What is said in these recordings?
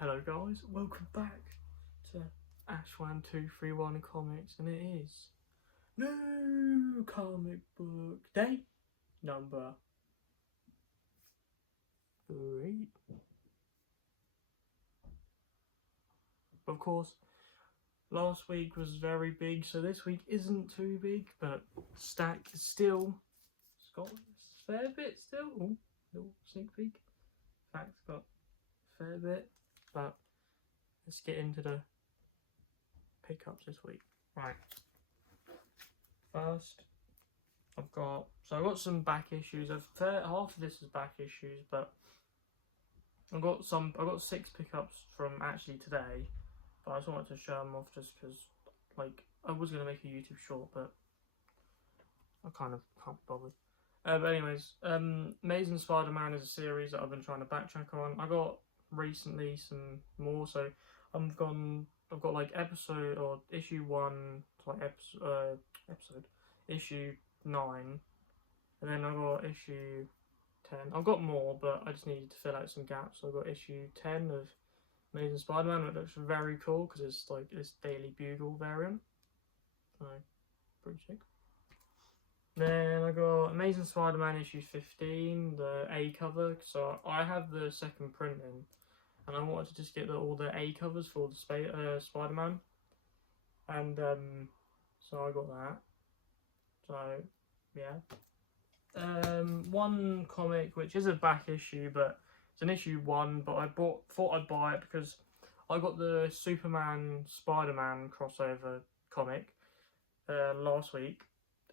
Hello guys, welcome back to Ash1231 Comics, and it is new comic book day number 3. Of course, last week was very big, so this week isn't too big, but stack is still, it's got a fair bit still. Ooh, little sneak peek. In fact, it's got a fair bit, but let's get into the pickups this week. Right. First, I've got some back issues. Half of this is back issues, but I've got 6 pickups from actually today. But I just wanted to show them off just because, like, I was gonna make a YouTube short, but I kind of can't be bothered. But anyways, Amazing Spider-Man is a series that I've been trying to backtrack on. I got recently some more, so I've got like issue 1 to like episode issue 9, and then I got issue 10. I've got more, but I just needed to fill out some gaps. So I got issue 10 of Amazing Spider-Man, which looks very cool because it's like this Daily Bugle variant. So pretty sick. Then I got Amazing Spider-Man issue 15, the A cover. So I have the second printing, and I wanted to just get all the A covers for the Spider-Man, and so I got that. So yeah. One comic which is a back issue, but it's an issue 1, but I thought I'd buy it because I got the Superman Spider-Man crossover comic last week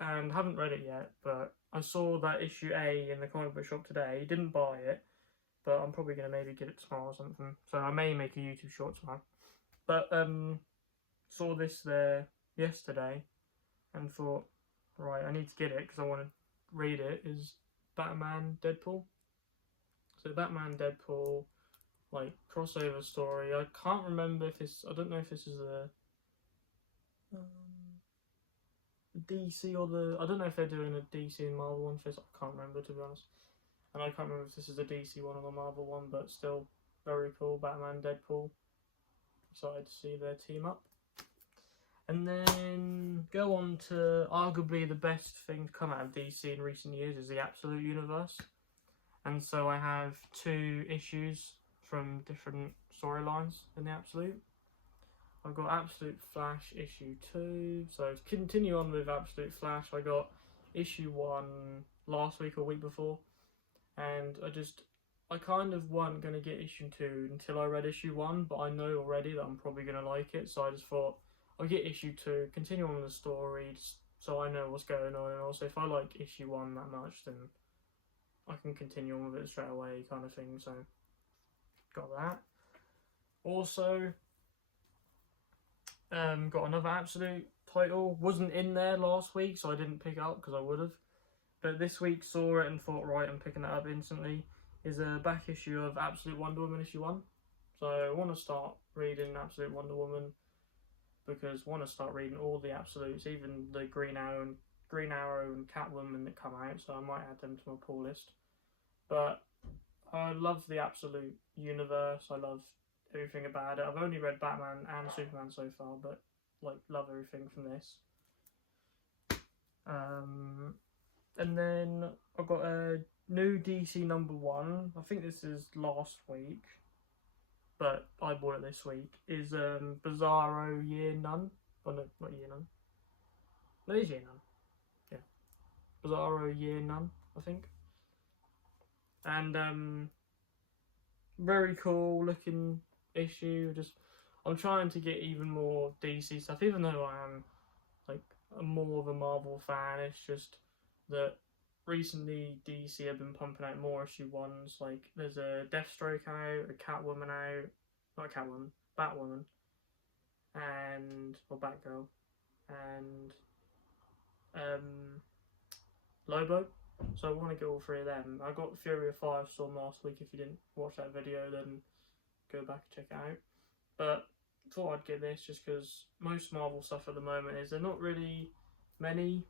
and haven't read it yet, but I saw that issue A in the comic book shop today. Didn't buy it, but I'm probably going to maybe get it tomorrow or something, so I may make a YouTube short tomorrow. But saw this there yesterday and thought, right, I need to get it because I want to read it. Is Batman Deadpool. So Batman Deadpool, like, crossover story. I can't remember if this, I don't know if this is a DC or I don't know if they're doing a DC and Marvel one for this. I can't remember, to be honest. And I can't remember if this is a DC one or the Marvel one, but still very cool. Batman Deadpool. Excited to see their team up. And then go on to arguably the best thing to come out of DC in recent years is the Absolute Universe. And so I have 2 issues from different storylines in the Absolute. I've got Absolute Flash issue 2. So to continue on with Absolute Flash, I got issue 1 last week or week before. And I kind of wasn't going to get issue 2 until I read issue 1, but I know already that I'm probably going to like it. So I just thought, I'll get issue 2, continue on with the story, just so I know what's going on. And also, if I like issue 1 that much, then I can continue on with it straight away, kind of thing. So got that. Also, got another Absolute title. Wasn't in there last week, so I didn't pick it up because I would have. But this week saw it and thought, right, I'm picking it up instantly. Is a back issue of Absolute Wonder Woman issue 1. So I want to start reading Absolute Wonder Woman because I want to start reading all the Absolutes, even the Green Arrow and Catwoman that come out. So I might add them to my pull list. But I love the Absolute Universe. I love everything about it. I've only read Batman and Superman so far, but like love everything from this. And then I've got a new DC number 1. I think this is last week, but I bought it this week. Is Bizarro Year None? Oh no, not Year None. No, it is Year None. Yeah, Bizarro Year None, I think. And very cool looking issue. I'm trying to get even more DC stuff, even though I am like more of a Marvel fan. It's just that recently DC have been pumping out more issue 1s. Like there's a Deathstroke out, a Catwoman out, not Catwoman, Batwoman, or Batgirl, and Lobo. So I want to get all 3 of them. I got Fury of 5-Storm last week. If you didn't watch that video, then go back and check it out. But thought I'd get this just because most Marvel stuff at the moment is they're not really many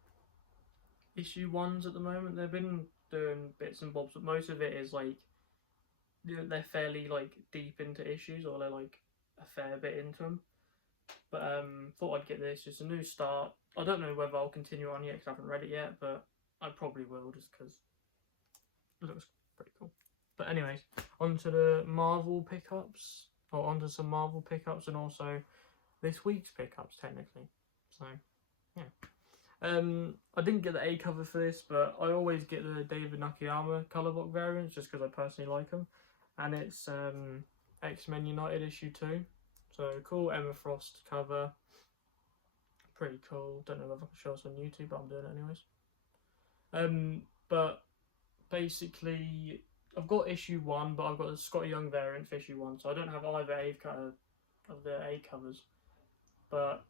issue 1s at the moment. They've been doing bits and bobs, but most of it is like they're fairly like deep into issues, or they're like a fair bit into them. But thought I'd get this. It's a new start. I don't know whether I'll continue on yet because I haven't read it yet, but I probably will just because it looks pretty cool. But anyways, onto the Marvel pickups, or onto some Marvel pickups, and also this week's pickups technically. So yeah. I didn't get the A cover for this, but I always get the David Nakayama colour block variants just because I personally like them, and it's X-Men United issue 2. So cool Emma Frost cover, pretty cool. Don't know if I can show us on YouTube, but I'm doing it anyways. But basically, I've got issue 1, but I've got the Scotty Young variant for issue 1, so I don't have either of the A covers. But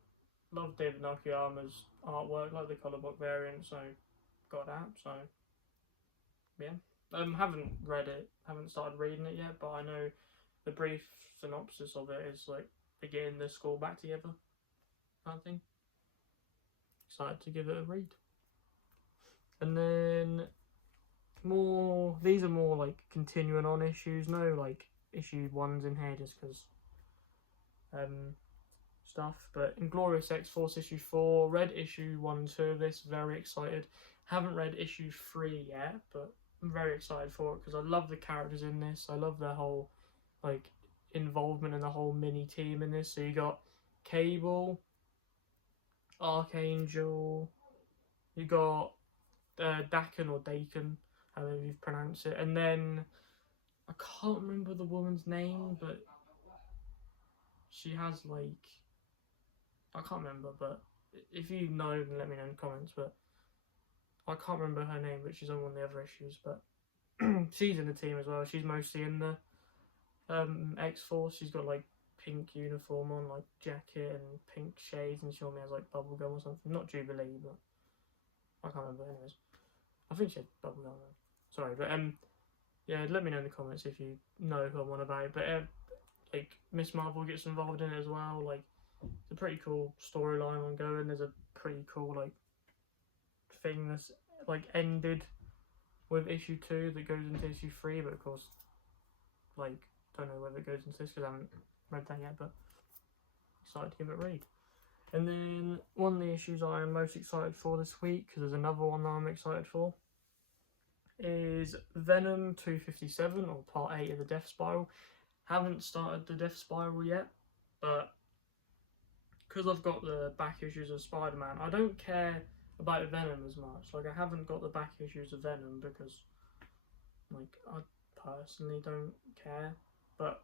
love David Nakayama's artwork, like the colour book variant, so got that. So yeah, haven't read it, haven't started reading it yet, but I know the brief synopsis of it is like they're getting the school back together, kind of thing. Excited to give it a read. And then these are more like continuing on issues, no like issue 1s in here just because stuff. But Inglorious X-Force issue 4, read issue 1 and 2 of this, very excited. Haven't read issue 3 yet, but I'm very excited for it because I love the characters in this. I love their whole like involvement in the whole mini team in this. So you got Cable, Archangel, you got Daken or Daken, however you pronounce it, and then I can't remember the woman's name, but she has like, I can't remember, but if you know, then let me know in the comments. But I can't remember her name, but she's on one of the other issues. But she's in the team as well. She's mostly in the X-Force. She's got like pink uniform on, like jacket and pink shades, and she only has like bubblegum or something. Not Jubilee, but I can't remember. Anyways, I think she had bubblegum. Sorry, but yeah, let me know in the comments if you know who I'm on about. But like Miss Marvel gets involved in it as well. Like it's a pretty cool storyline ongoing. There's a pretty cool like thing that's like ended with issue 2 that goes into issue 3, but of course, like don't know whether it goes into this because I haven't read that yet. But excited to give it a read. And then one of the issues I am most excited for this week, because there's another one that I'm excited for, is Venom 257, or part 8 of the Death Spiral. Haven't started the Death Spiral yet, but because I've got the back issues of Spider-Man, I don't care about Venom as much. Like, I haven't got the back issues of Venom because, like, I personally don't care. But,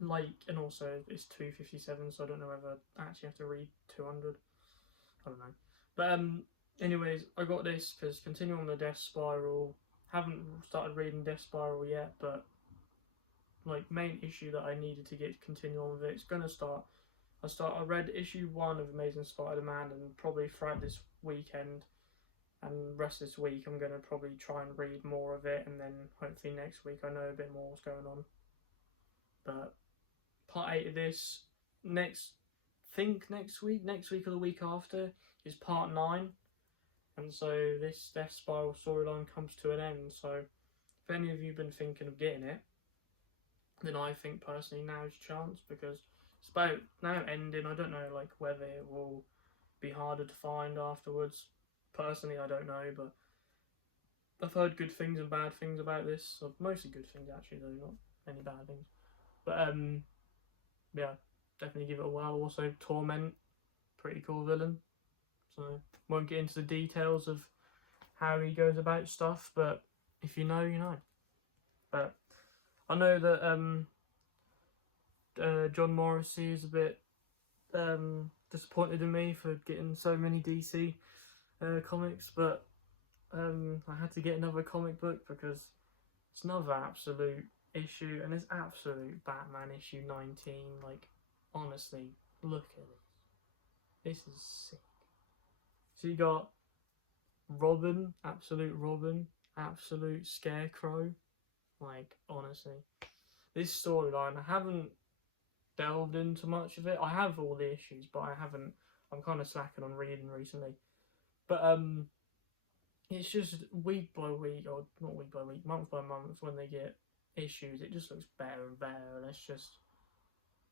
like, and also it's 257, so I don't know whether I actually have to read 200. I don't know. But, anyways, I got this because continuing on the Death Spiral. Haven't started reading Death Spiral yet, but like main issue that I needed to get continue on with it. It's gonna start. I read issue 1 of Amazing Spider-Man, and probably throughout this weekend and rest of this week I'm gonna probably try and read more of it, and then hopefully next week I know a bit more what's going on. But part 8 of this next week or the week after is part 9, and so this Death Spiral storyline comes to an end. So if any of you have been thinking of getting it, then I think personally now's your chance, because it's about now ending. I don't know like whether it will be harder to find afterwards. Personally, I don't know, but I've heard good things and bad things about this. So mostly good things actually, though, not any bad things. But yeah, definitely give it a whirl. Also, Torment, pretty cool villain. So won't get into the details of how he goes about stuff, but if you know, you know. But I know that John Morrissey is a bit disappointed in me for getting so many DC comics, but I had to get another comic book because it's another absolute issue, and it's absolute Batman issue 19. Like, honestly, look at this. This is sick. So you got Robin, absolute Scarecrow. Like, honestly, this storyline, I haven't delved into much of it. I have all the issues, but I'm kind of slacking on reading recently. But it's just week by week, or not week by week, month by month, when they get issues, it just looks better and better, and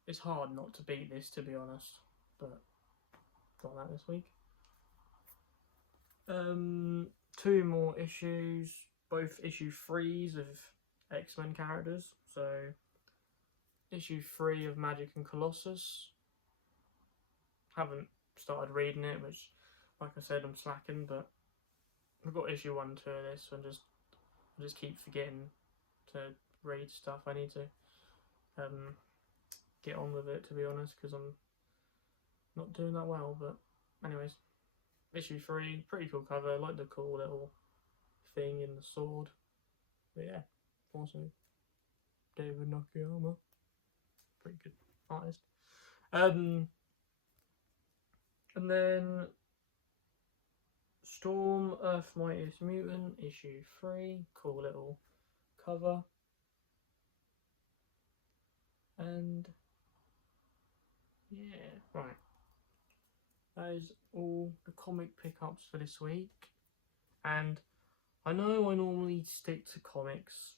it's hard not to beat this, to be honest. But got that this week. 2 more issues, both issue 3s of X-Men characters. So issue 3 of Magic and Colossus. Haven't started reading it, which, like I said, I'm slacking, but I've got issue 1 and 2 of this, and I just keep forgetting to read stuff. I need to get on with it, to be honest, because I'm not doing that well. But anyways, issue 3, pretty cool cover. I like the cool little thing in the sword. But yeah, also David Nakayama, pretty good artist. And then Storm, Earth Mightiest Mutant, issue 3, cool little cover. And yeah, right. That is all the comic pickups for this week. And I know I normally stick to comics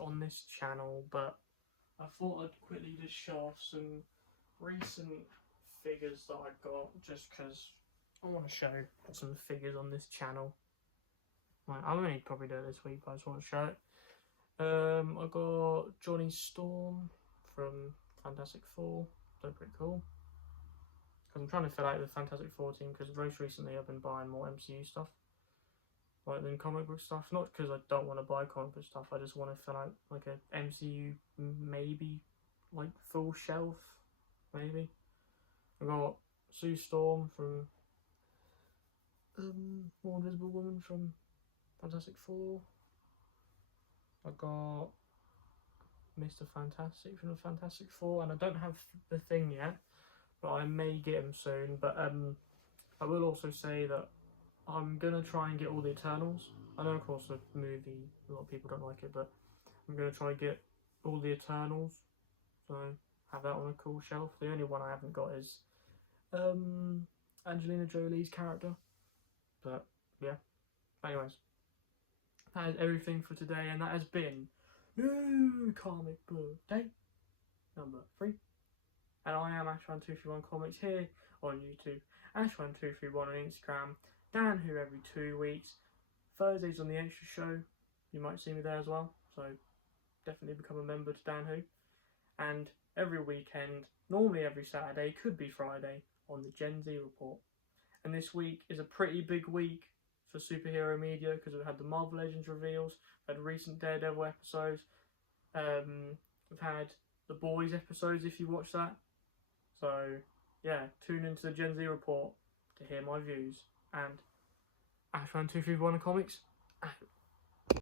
on this channel, but I thought I'd quickly just show off some recent figures that I got, just because I want to show some figures on this channel. Right, I'll only probably do it this week, but I just want to show it. I got Johnny Storm from Fantastic Four. They're pretty cool. Because I'm trying to fill out the Fantastic Four team, because most recently I've been buying more MCU stuff, like than comic book stuff. Not because I don't want to buy comic book stuff, I just want to fill out like a MCU, maybe like full shelf, maybe. I got Sue Storm from More Invisible Woman from Fantastic Four. I got Mr. Fantastic from the Fantastic Four, and I don't have the thing yet, but I may get him soon. But I will also say that I'm gonna try and get all the Eternals. I know, of course, the movie, a lot of people don't like it, but I'm gonna try and get all the Eternals, so have that on a cool shelf. The only one I haven't got is Angelina Jolie's character. But yeah, anyways, that is everything for today, and that has been New Comic Book Day number 3. And I am Ashwan231 Comics here on YouTube, Ashwan231 on Instagram, Dan Who every 2 weeks, Thursdays on the Extra Show. You might see me there as well, so definitely become a member to Dan Who. And every weekend, normally every Saturday, could be Friday, on the Gen Z Report. And this week is a pretty big week for superhero media, because we've had the Marvel Legends reveals, we've had recent Daredevil episodes, we've had the Boys episodes if you watch that. So yeah, tune into the Gen Z Report to hear my views. And Ashwan231 Comics out.